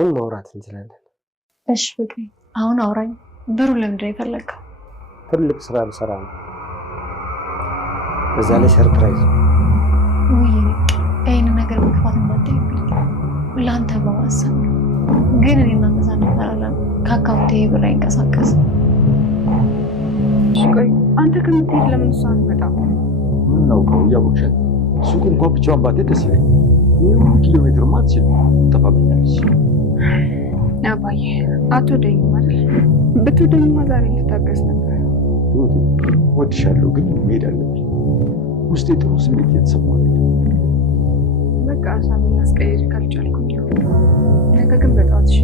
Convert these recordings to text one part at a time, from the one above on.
አሁን ማውራት እንችላለን። እሺ ፍቅሬ፣ አሁን አውራኝ። ብሩ ለምንድን ነው የፈለግከው? ትልቅ ስራ ልሰራ ነው። በዛ ላይ ሰርፕራይዝ። ውይ ይህንን ነገር በክፋት እንዳትይብኝ፣ ለአንተ በማሰብ ነው። ግን እኔ እና እንደዛ እንፈራለን። ከአካውንቴ ብር አይንቀሳቀስም። ቆይ አንተ ከምትሄድ ለምን እሷ አንመጣም? ምን ነው እያወቅሻት ሱቅ እንኳን ብቻዋን ባትሄድ ደስ ይለኛል። ይህ ኪሎ ሜትር አትችልም፣ ትጠፋብኛለች። አባዬ አትወደኝም አይደል? ብትወደኝማ ዛሬ ልታገዝ ነበር። እወድሻለሁ፣ ግን መሄድ አለብኝ። ውስጤ ጥሩ ስሜት እየተሰማኝ ነው። በቃ ሀሳቤን ላስቀይር ካልቻልኩኝ ነገ ግን በጠዋት እሺ?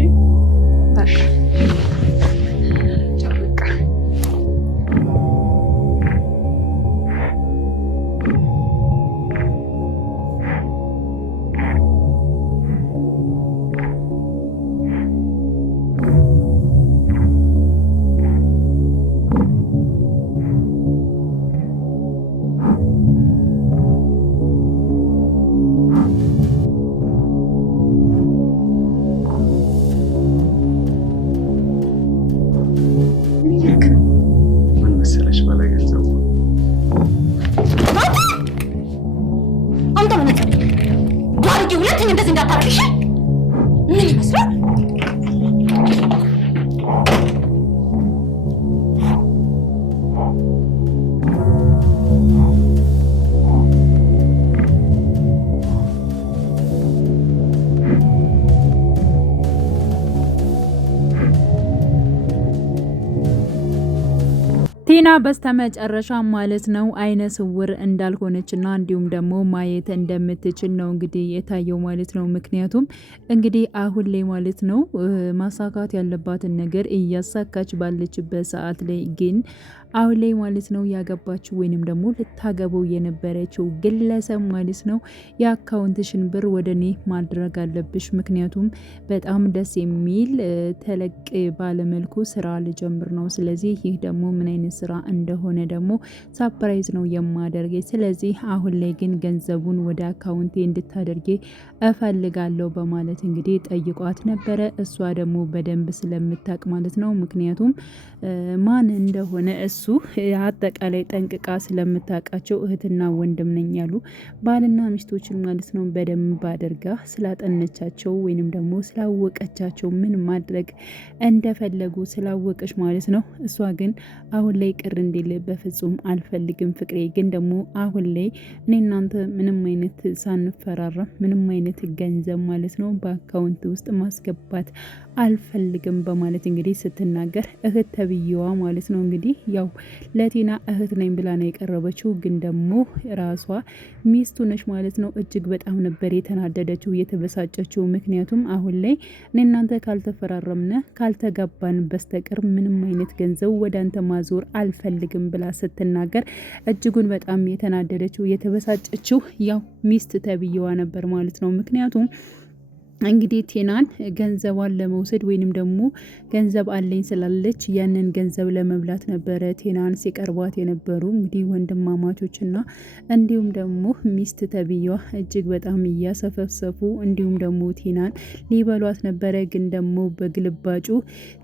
ታሽ ጨርቃ እንደዚህ እንዳታረግሽ። ምን ይመስላል? ቲና በስተመጨረሻ ማለት ነው አይነ ስውር እንዳልሆነችና እንዲሁም ደግሞ ማየት እንደምትችል ነው እንግዲህ የታየው ማለት ነው። ምክንያቱም እንግዲህ አሁን ላይ ማለት ነው ማሳካት ያለባትን ነገር እያሳካች ባለችበት ሰዓት ላይ ግን አሁን ላይ ማለት ነው ያገባችው ወይንም ደግሞ ልታገበው የነበረችው ግለሰብ ማለት ነው የአካውንትሽን ብር ወደ እኔ ማድረግ አለብሽ፣ ምክንያቱም በጣም ደስ የሚል ተለቅ ባለመልኩ ስራ ልጀምር ነው። ስለዚህ ይህ ደግሞ ምን አይነት ስራ እንደሆነ ደግሞ ሳፕራይዝ ነው የማደርገ። ስለዚህ አሁን ላይ ግን ገንዘቡን ወደ አካውንቴ እንድታደርጌ እፈልጋለሁ በማለት እንግዲህ ጠይቋት ነበረ። እሷ ደግሞ በደንብ ስለምታቅ ማለት ነው፣ ምክንያቱም ማን እንደሆነ እሱ አጠቃላይ ጠንቅቃ ስለምታውቃቸው እህትና ወንድም ነኝ ያሉ ባልና ሚስቶችን ማለት ነው በደንብ አድርጋ ስላጠነቻቸው ወይንም ደግሞ ስላወቀቻቸው ምን ማድረግ እንደፈለጉ ስላወቀች ማለት ነው። እሷ ግን አሁን ላይ ቅር እንዲል በፍጹም አልፈልግም ፍቅሬ፣ ግን ደግሞ አሁን ላይ እኔ እናንተ ምንም አይነት ሳንፈራራ ምንም አይነት ገንዘብ ማለት ነው በአካውንት ውስጥ ማስገባት አልፈልግም በማለት እንግዲህ ስትናገር እህት ተብዬዋ ማለት ነው እንግዲህ ያው ለቲና እህት ነኝ ብላ ነው የቀረበችው፣ ግን ደግሞ ራሷ ሚስቱ ነች ማለት ነው። እጅግ በጣም ነበር የተናደደችው የተበሳጨችው። ምክንያቱም አሁን ላይ እኔ እናንተ ካልተፈራረምነ ካልተጋባን በስተቀር ምንም አይነት ገንዘብ ወደ አንተ ማዞር አልፈልግም ብላ ስትናገር እጅጉን በጣም የተናደደችው የተበሳጨችው ያው ሚስት ተብዬዋ ነበር ማለት ነው። ምክንያቱም እንግዲህ ቲናን ገንዘቧን ለመውሰድ ወይንም ደግሞ ገንዘብ አለኝ ስላለች ያንን ገንዘብ ለመብላት ነበረ ቲናን ሲቀርቧት የነበሩ እንግዲህ ወንድማማቾችና እንዲሁም ደግሞ ሚስት ተብዬዋ እጅግ በጣም እያሰፈሰፉ እንዲሁም ደግሞ ቲናን ሊበሏት ነበረ። ግን ደግሞ በግልባጩ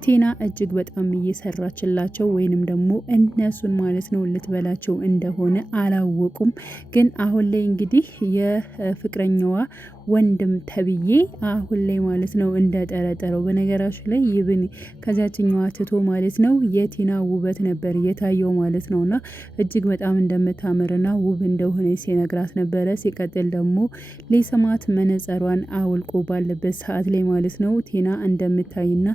ቲና እጅግ በጣም እየሰራችላቸው ወይንም ደግሞ እነሱን ማለት ነው ልትበላቸው እንደሆነ አላወቁም። ግን አሁን ላይ እንግዲህ የፍቅረኛዋ ወንድም ተብዬ አሁን ላይ ማለት ነው እንደጠረጠረው። በነገራችሁ ላይ ይብን ከዛችኛዋ ትቶ ማለት ነው የቲና ውበት ነበር የታየው ማለት ነውና እጅግ በጣም እንደምታምርና ውብ እንደሆነ ሲነግራት ነበረ። ሲቀጥል ደግሞ ሊስማት መነጸሯን አውልቆ ባለበት ሰዓት ላይ ማለት ነው ቲና እንደምታይና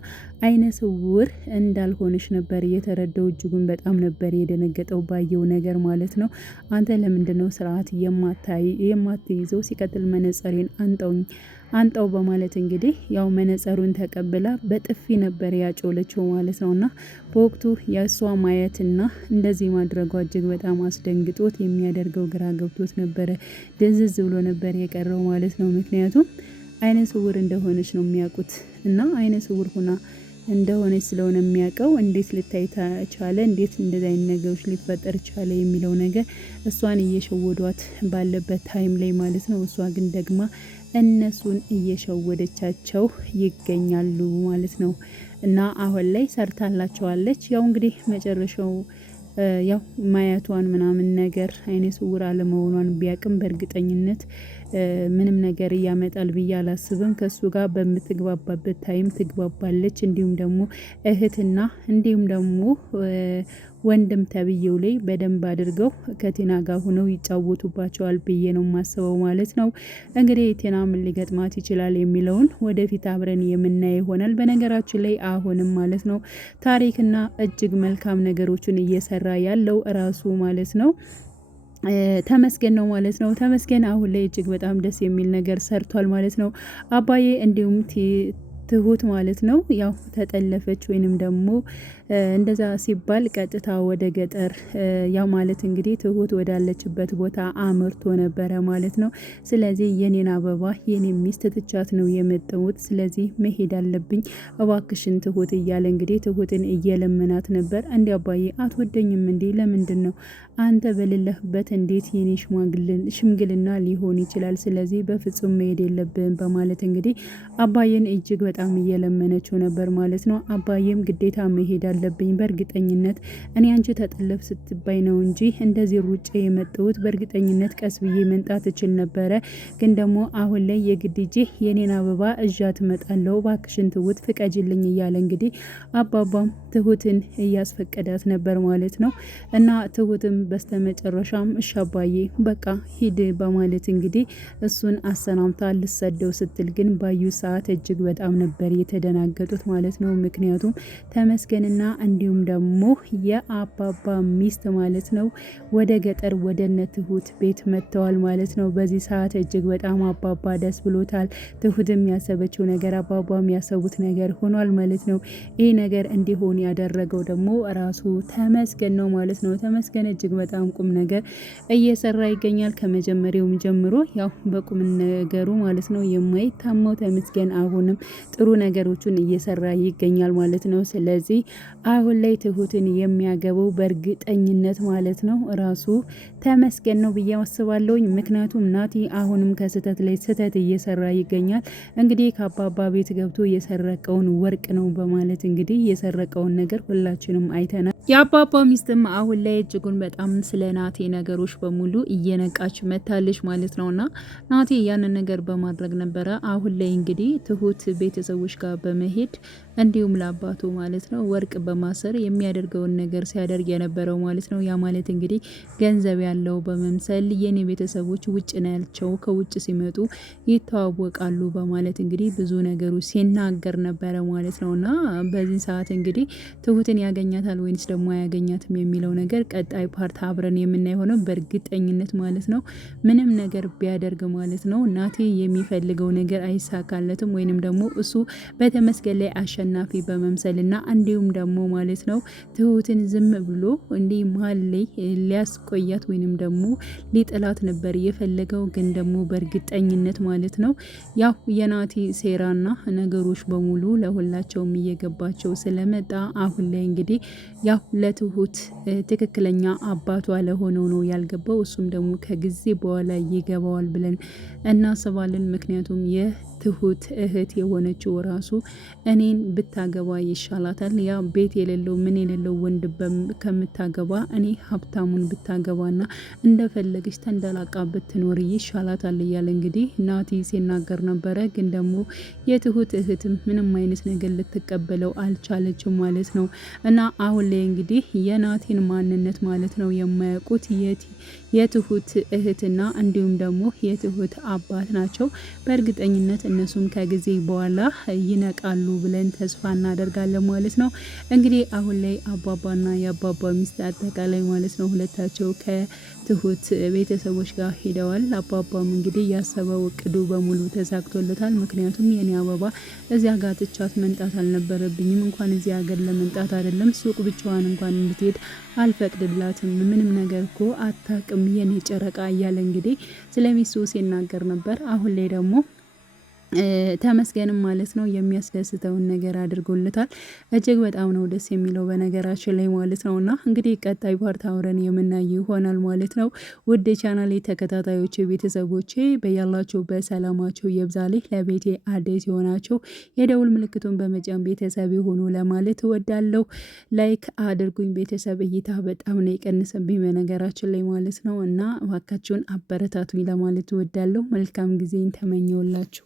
አይነ ስውር እንዳልሆነች ነበር የተረዳው። እጅጉን በጣም ነበር የደነገጠው ባየው ነገር ማለት ነው። አንተ ለምንድነው ስርዓት የማትይዘው? ሲቀጥል መነጸሬን አንጠው በማለት እንግዲህ ያው መነጸሩን ተቀብላ በጥፊ ነበር ያጮለችው ማለት ነውና በወቅቱ የእሷ ማየትና እንደዚህ ማድረጓ እጅግ በጣም አስደንግጦት የሚያደርገው ግራ ገብቶት ነበረ። ድንዝዝ ብሎ ነበር የቀረው ማለት ነው። ምክንያቱም አይነ ስውር እንደሆነች ነው የሚያውቁት እና አይነ ስውር ሆና እንደሆነች ስለሆነ የሚያውቀው እንዴት ልታይ ቻለ፣ እንዴት እንደዚህ አይነት ነገሮች ሊፈጠር ቻለ የሚለው ነገር እሷን እየሸወዷት ባለበት ታይም ላይ ማለት ነው። እሷ ግን ደግማ እነሱን እየሸወደቻቸው ይገኛሉ ማለት ነው። እና አሁን ላይ ሰርታላቸዋለች። ያው እንግዲህ መጨረሻው ያው ማያቷን ምናምን ነገር አይነ ስውር አለመሆኗን ቢያቅም በእርግጠኝነት ምንም ነገር ያመጣል ብዬ አላስብም። ከሱ ጋር በምትግባባበት ታይም ትግባባለች። እንዲሁም ደግሞ እህትና እንዲሁም ደግሞ ወንድም ተብዬው ላይ በደንብ አድርገው ከቴና ጋር ሆነው ይጫወቱባቸዋል ብዬ ነው ማስበው ማለት ነው። እንግዲህ ቴና ምን ሊገጥማት ይችላል የሚለውን ወደፊት አብረን የምናየው ይሆናል። በነገራችን ላይ አሁንም ማለት ነው ታሪክና እጅግ መልካም ነገሮችን እየሰራ ያለው ራሱ ማለት ነው ተመስገን ነው ማለት ነው። ተመስገን አሁን ላይ እጅግ በጣም ደስ የሚል ነገር ሰርቷል ማለት ነው። አባዬ እንዲሁም ትሁት ማለት ነው ያው ተጠለፈች ወይንም ደግሞ እንደዛ ሲባል ቀጥታ ወደ ገጠር ያው ማለት እንግዲህ ትሁት ወዳለችበት ቦታ አምርቶ ነበረ ማለት ነው። ስለዚህ የኔን አበባ የኔ ሚስት ትቻት ነው የመጣሁት፣ ስለዚህ መሄድ አለብኝ እባክሽን ትሁት እያለ እንግዲህ ትሁትን እየለመናት ነበር። እንዲ አባዬ አትወደኝም እንዴ? ለምንድን ነው አንተ በሌለህበት እንዴት የኔ ሽምግልና ሊሆን ይችላል? ስለዚህ በፍጹም መሄድ የለብን በማለት እንግዲህ አባዬን እጅግ በጣም እየለመነችው ነበር ማለት ነው። አባዬም ግዴታ መሄድ አለብኝ፣ በእርግጠኝነት እኔ አንቺ ተጠለፍ ስትባይ ነው እንጂ እንደዚህ ሩጬ የመጣሁት በእርግጠኝነት ቀስ ብዬ መንጣት እችል ነበረ፣ ግን ደግሞ አሁን ላይ የግድጄ የኔን አበባ እዣ ትመጣለሁ፣ እባክሽን ትሁት ፍቀጅልኝ እያለ እንግዲህ አባባም ትሁትን እያስፈቀዳት ነበር ማለት ነው። እና ትሁትም በስተመጨረሻም እሺ አባዬ በቃ ሂድ በማለት እንግዲህ እሱን አሰናምታ ልሰደው ስትል ግን ባዩ ሰዓት እጅግ በጣም ነበር የተደናገጡት ማለት ነው። ምክንያቱም ተመስገንና እንዲሁም ደግሞ የአባባ ሚስት ማለት ነው ወደ ገጠር ወደ ትሁት ቤት መጥተዋል ማለት ነው። በዚህ ሰዓት እጅግ በጣም አባባ ደስ ብሎታል። ትሁትም ያሰበችው ነገር አባባም ያሰቡት ነገር ሆኗል ማለት ነው። ይህ ነገር እንዲሆን ያደረገው ደግሞ ራሱ ተመስገን ነው ማለት ነው። ተመስገን እጅግ በጣም ቁም ነገር እየሰራ ይገኛል። ከመጀመሪያውም ጀምሮ ያው በቁም ነገሩ ማለት ነው የማይታማው ተመስገን አሁንም ጥሩ ነገሮችን እየሰራ ይገኛል ማለት ነው። ስለዚህ አሁን ላይ ትሁትን የሚያገበው በእርግጠኝነት ማለት ነው ራሱ ተመስገን ነው ብዬ አስባለሁኝ። ምክንያቱም ናቲ አሁንም ከስህተት ላይ ስህተት እየሰራ ይገኛል። እንግዲህ ከአባባ ቤት ገብቶ የሰረቀውን ወርቅ ነው በማለት እንግዲህ የሰረቀውን ነገር ሁላችንም አይተናል። የአባባ ሚስትም አሁን ላይ እጅጉን በጣም ስለ ናቲ ነገሮች በሙሉ እየነቃች መታለች ማለት ነውና ናቲ ያንን ነገር በማድረግ ነበረ። አሁን ላይ እንግዲህ ትሁት ቤተሰቦች ጋር በመሄድ እንዲሁም ለአባቱ ማለት ነው ወርቅ በማሰር የሚያደርገውን ነገር ሲያደርግ የነበረው ማለት ነው። ያ ማለት እንግዲህ ገንዘብ ያለው በመምሰል የኔ ቤተሰቦች ውጭ ናቸው፣ ከውጭ ሲመጡ ይተዋወቃሉ በማለት እንግዲህ ብዙ ነገሩ ሲናገር ነበረ ማለት ነውና በዚህ ሰዓት እንግዲህ ትሁትን ያገኛታል ወይንስ ደግሞ አያገኛትም የሚለው ነገር ቀጣይ ፓርት አብረን የምናየው ነው በእርግጠኝነት ማለት ነው። ምንም ነገር ቢያደርግ ማለት ነው ናቲ የሚፈልገው ነገር አይሳካለትም ወይንም ደግሞ እሱ በተመስገን ላይ አሸናፊ በመምሰልና እንዲሁም ደግሞ ማለት ነው ትሁትን ዝም ብሎ እንዲህ መሀል ላይ ሊያስቆያት ወይንም ደግሞ ሊጥላት ነበር የፈለገው። ግን ደግሞ በእርግጠኝነት ማለት ነው ያው የናቲ ሴራና ነገሮች በሙሉ ለሁላቸውም እየገባቸው ስለመጣ አሁን ላይ እንግዲህ ያው ለትሁት ትክክለኛ አባቷ ለሆነው ነው ያልገባው። እሱም ደግሞ ከጊዜ በኋላ ይገባዋል ብለን እናስባለን። ምክንያቱም የትሁት እህት የሆነችው ራሱ እኔን ብታገባ ይሻላታል፣ ያ ቤት የሌለው ምን የሌለው ወንድ ከምታገባ እኔ ሀብታሙን ብታገባና እንደፈለገች ተንደላቃ ብትኖር ይሻላታል እያለ እንግዲህ ናቲ ሲናገር ነበረ። ግን ደግሞ የትሁት እህትም ምንም አይነት ነገር ልትቀበለው አልቻለችም ማለት ነው። እና አሁን ላይ እንግዲህ የናቲን ማንነት ማለት ነው የማያውቁት የትሁት እህትና እንዲሁም ደግሞ የትሁት አባት ናቸው። በእርግጠኝነት እነሱም ከጊዜ በኋላ ይነቃሉ ብለን ተስፋ እናደርጋለን ማለት ነው። እንግዲህ አሁን ላይ አባባና የአባባ ሚስት አጠቃላይ ማለት ነው ሁለታቸው ከትሁት ቤተሰቦች ጋር ሄደዋል። አባባም እንግዲህ ያሰበው እቅዱ በሙሉ ተሳክቶለታል። ምክንያቱም የኔ አበባ እዚያ ጋር ትቻት መንጣት አልነበረብኝም፣ እንኳን እዚህ ሀገር ለመንጣት አይደለም ሱቅ ብቻዋን እንኳን እንድትሄድ አልፈቅድላትም፣ ምንም ነገር እኮ አታውቅም የኔ ጨረቃ እያለ እንግዲህ ስለሚስቱ ሲናገር ነበር። አሁን ላይ ደግሞ ተመስገንም ማለት ነው የሚያስደስተውን ነገር አድርጎለታል። እጅግ በጣም ነው ደስ የሚለው በነገራችን ላይ ማለት ነው። እና እንግዲህ ቀጣይ ፓርት አብረን የምናይ ይሆናል ማለት ነው። ውድ የቻናሌ ተከታታዮች ቤተሰቦቼ በያላችሁ በሰላማችሁ ይብዛልኝ። ለቤቴ አዲስ የሆናችሁ የደውል ምልክቱን በመጫን ቤተሰብ የሆኑ ለማለት እወዳለሁ። ላይክ አድርጉኝ ቤተሰብ። እይታ በጣም ነው የቀንሰብኝ በነገራችን ላይ ማለት ነው። እና እባካችሁን አበረታቱኝ ለማለት እወዳለሁ። መልካም ጊዜን ተመኘውላችሁ።